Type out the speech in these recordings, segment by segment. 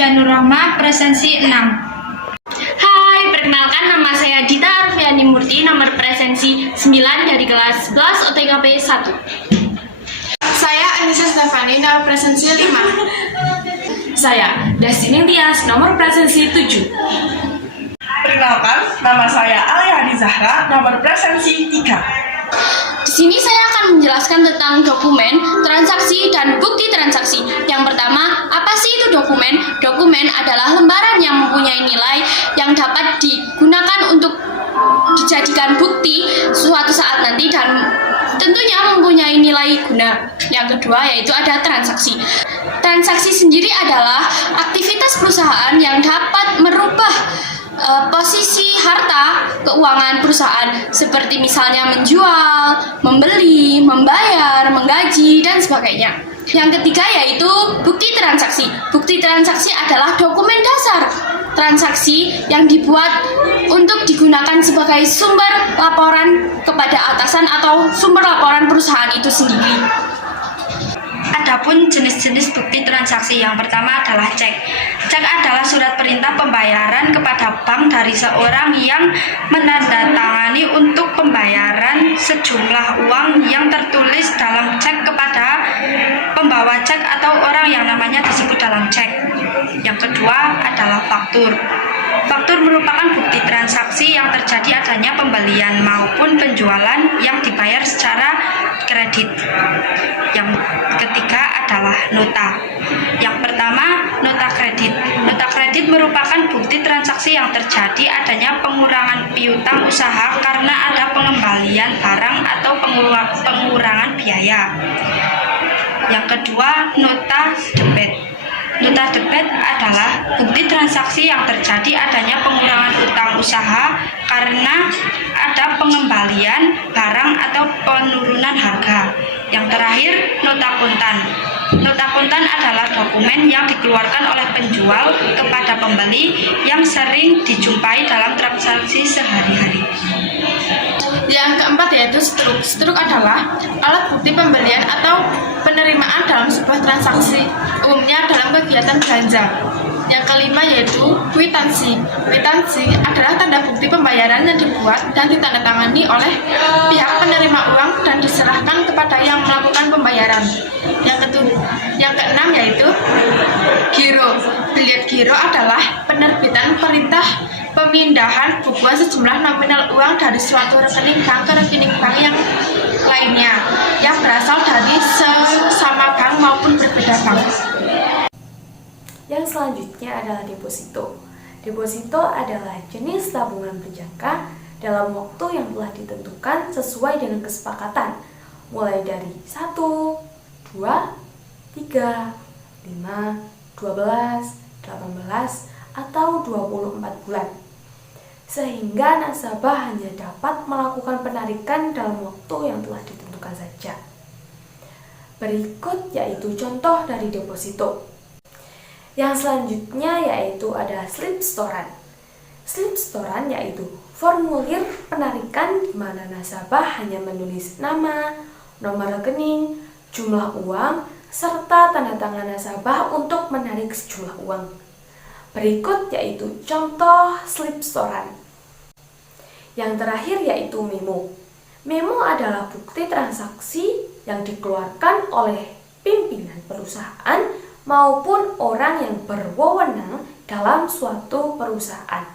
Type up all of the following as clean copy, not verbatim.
Aisyah Nurrahma, presensi 6. Hai, perkenalkan nama saya Dita Arfiani Murti, nomor presensi 9 dari kelas 11 OTKP 1. Saya Anissa Stefani, nomor presensi 5. Saya Destiny Tias, nomor presensi 7. Perkenalkan, nama saya Alia Hadi Zahra, nomor presensi 3. Di sini saya akan menjelaskan tentang dokumen, transaksi, dan bukti transaksi. Yang pertama, apa sih itu dokumen? Dokumen adalah lembaran yang mempunyai nilai yang dapat digunakan untuk dijadikan bukti suatu saat nanti dan tentunya mempunyai nilai guna. Yang kedua yaitu ada transaksi. Transaksi sendiri adalah aktivitas perusahaan yang dapat merubah posisi harta keuangan perusahaan seperti misalnya menjual, membeli, membayar, menggaji, dan sebagainya. Yang ketiga yaitu bukti transaksi. Bukti transaksi adalah dokumen dasar transaksi yang dibuat untuk digunakan sebagai sumber laporan kepada atasan atau sumber laporan perusahaan itu sendiri. Adapun jenis-jenis bukti transaksi, yang pertama adalah cek. Cek adalah surat perintah pembayaran kepada bank dari seorang yang menandatangani untuk pembayaran sejumlah uang yang tertulis dalam cek kepada pembawa cek atau orang yang namanya disebut dalam cek. Yang kedua adalah faktur. Faktur merupakan bukti transaksi yang terjadi adanya pembelian maupun penjualan yang dibayar secara kredit. Yang ketiga adalah nota. Yang pertama, nota kredit. Nota kredit merupakan bukti transaksi yang terjadi adanya pengurangan piutang usaha karena ada pengembalian barang atau pengurangan biaya. Yang kedua, nota debit. Nota debit adalah bukti transaksi yang terjadi adanya pengurangan utang usaha karena ada pengembalian barang atau penurunan harga. Yang terakhir, nota kontan. Nota kontan adalah dokumen yang dikeluarkan oleh penjual kepada pembeli yang sering dijumpai dalam transaksi sehari-hari. Yang keempat yaitu struk. Struk adalah alat bukti pembelian atau penerimaan dalam sebuah transaksi, umumnya dalam kegiatan belanja. Yang kelima yaitu kwitansi. Kwitansi adalah tanda bukti pembayaran yang dibuat dan ditandatangani oleh pihak penerima uang dan diserahkan kepada yang melakukan pembayaran. Yang keenam yaitu giro. Bilet giro adalah penerbitan perintah pemindahan bukuan sejumlah nominal uang dari suatu rekening bank ke rekening bank yang lainnya yang berasal dari sesama bank maupun berbeda bank. Yang selanjutnya adalah deposito. Deposito adalah jenis tabungan berjangka dalam waktu yang telah ditentukan sesuai dengan kesepakatan, mulai dari 1, 2, 3, 5, 12, 18, atau 24 bulan. Sehingga nasabah hanya dapat melakukan penarikan dalam waktu yang telah ditentukan saja. Berikut yaitu contoh dari deposito. Yang selanjutnya yaitu ada slip setoran. Slip setoran yaitu formulir penarikan di mana nasabah hanya menulis nama, nomor rekening, jumlah uang, serta tanda tangan nasabah untuk menarik sejumlah uang. Berikut yaitu contoh slip setoran. Yang terakhir yaitu memo. Memo adalah bukti transaksi yang dikeluarkan oleh pimpinan perusahaan maupun orang yang berwenang dalam suatu perusahaan.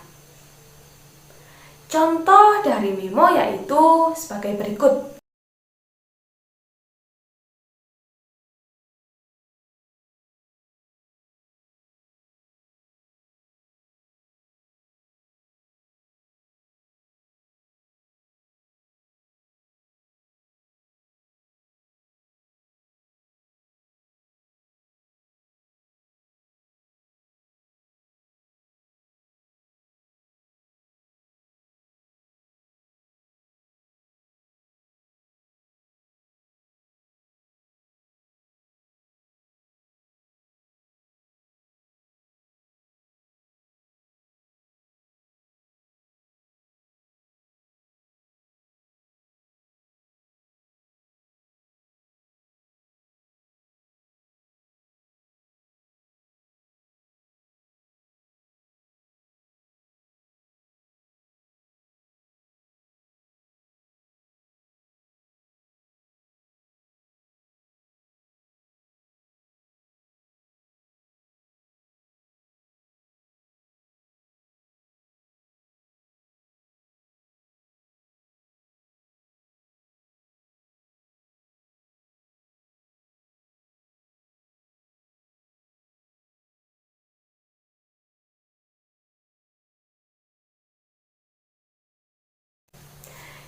Contoh dari memo yaitu sebagai berikut.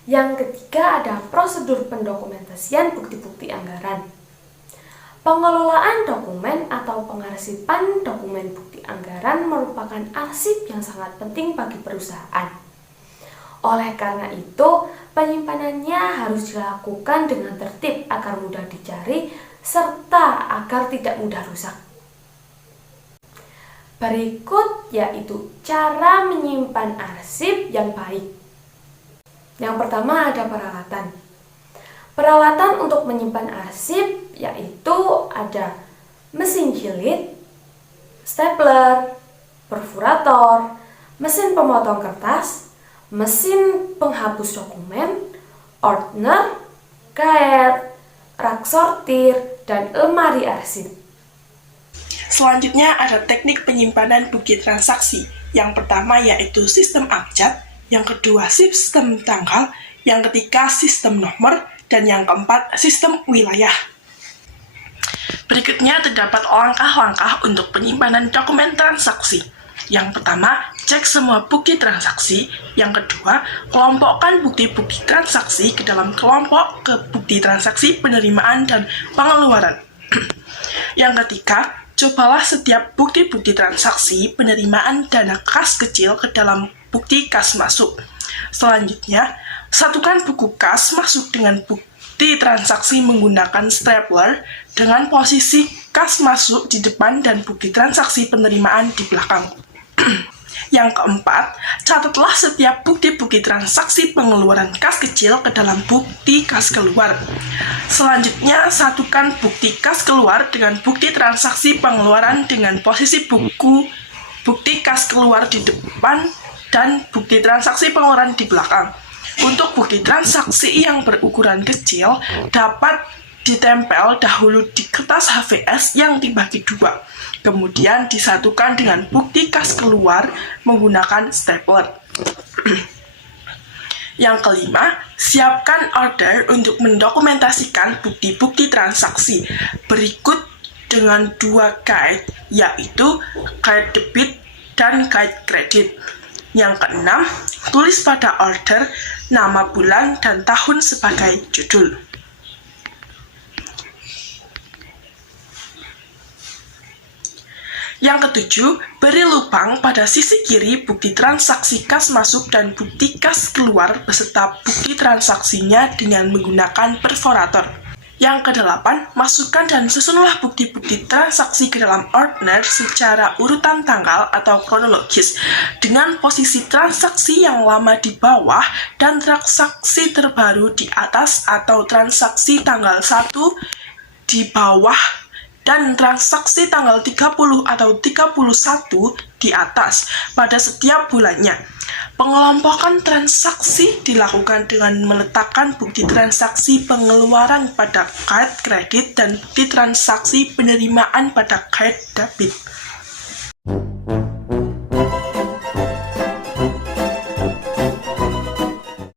Yang ketiga ada prosedur pendokumentasian bukti-bukti anggaran. Pengelolaan dokumen atau pengarsipan dokumen bukti anggaran merupakan arsip yang sangat penting bagi perusahaan. Oleh karena itu, penyimpanannya harus dilakukan dengan tertib agar mudah dicari serta agar tidak mudah rusak. Berikut yaitu cara menyimpan arsip yang baik. Yang pertama ada peralatan. Peralatan untuk menyimpan arsip yaitu ada mesin jilid, stapler, perfurator, mesin pemotong kertas, mesin penghapus dokumen, ordner, karet, rak sortir, dan lemari arsip. Selanjutnya ada teknik penyimpanan bukti transaksi. Yang pertama yaitu sistem abjad, yang kedua sistem tanggal, yang ketiga sistem nomor, dan yang keempat sistem wilayah. Berikutnya terdapat langkah-langkah untuk penyimpanan dokumen transaksi. Yang pertama, cek semua bukti transaksi. Yang kedua, kelompokkan bukti-bukti transaksi ke dalam kelompok bukti transaksi penerimaan dan pengeluaran. Yang ketiga, cobalah setiap bukti-bukti transaksi penerimaan dana kas kecil ke dalam bukti kas masuk. Selanjutnya, satukan buku kas masuk dengan bukti transaksi menggunakan stapler dengan posisi kas masuk di depan dan bukti transaksi penerimaan di belakang. Yang keempat, catatlah setiap bukti-bukti transaksi pengeluaran kas kecil ke dalam bukti kas keluar. Selanjutnya, satukan bukti kas keluar dengan bukti transaksi pengeluaran dengan posisi bukti kas keluar di depan dan bukti transaksi pengeluaran di belakang. Untuk bukti transaksi yang berukuran kecil dapat ditempel dahulu di kertas HVS yang dibagi dua, kemudian disatukan dengan bukti kas keluar menggunakan stapler. Yang kelima, siapkan order untuk mendokumentasikan bukti-bukti transaksi berikut dengan dua guide, yaitu guide debit dan guide kredit. Yang keenam, tulis pada order nama bulan dan tahun sebagai judul. Yang ketujuh, beri lubang pada sisi kiri bukti transaksi kas masuk dan bukti kas keluar beserta bukti transaksinya dengan menggunakan perforator. Yang kedelapan, masukkan dan susunlah bukti-bukti transaksi ke dalam ordner secara urutan tanggal atau kronologis dengan posisi transaksi yang lama di bawah dan transaksi terbaru di atas atau transaksi tanggal 1 di bawah dan transaksi tanggal 30 atau 31 di atas pada setiap bulannya. Pengelompokan transaksi dilakukan dengan meletakkan bukti transaksi pengeluaran pada guide kredit dan bukti transaksi penerimaan pada guide debit.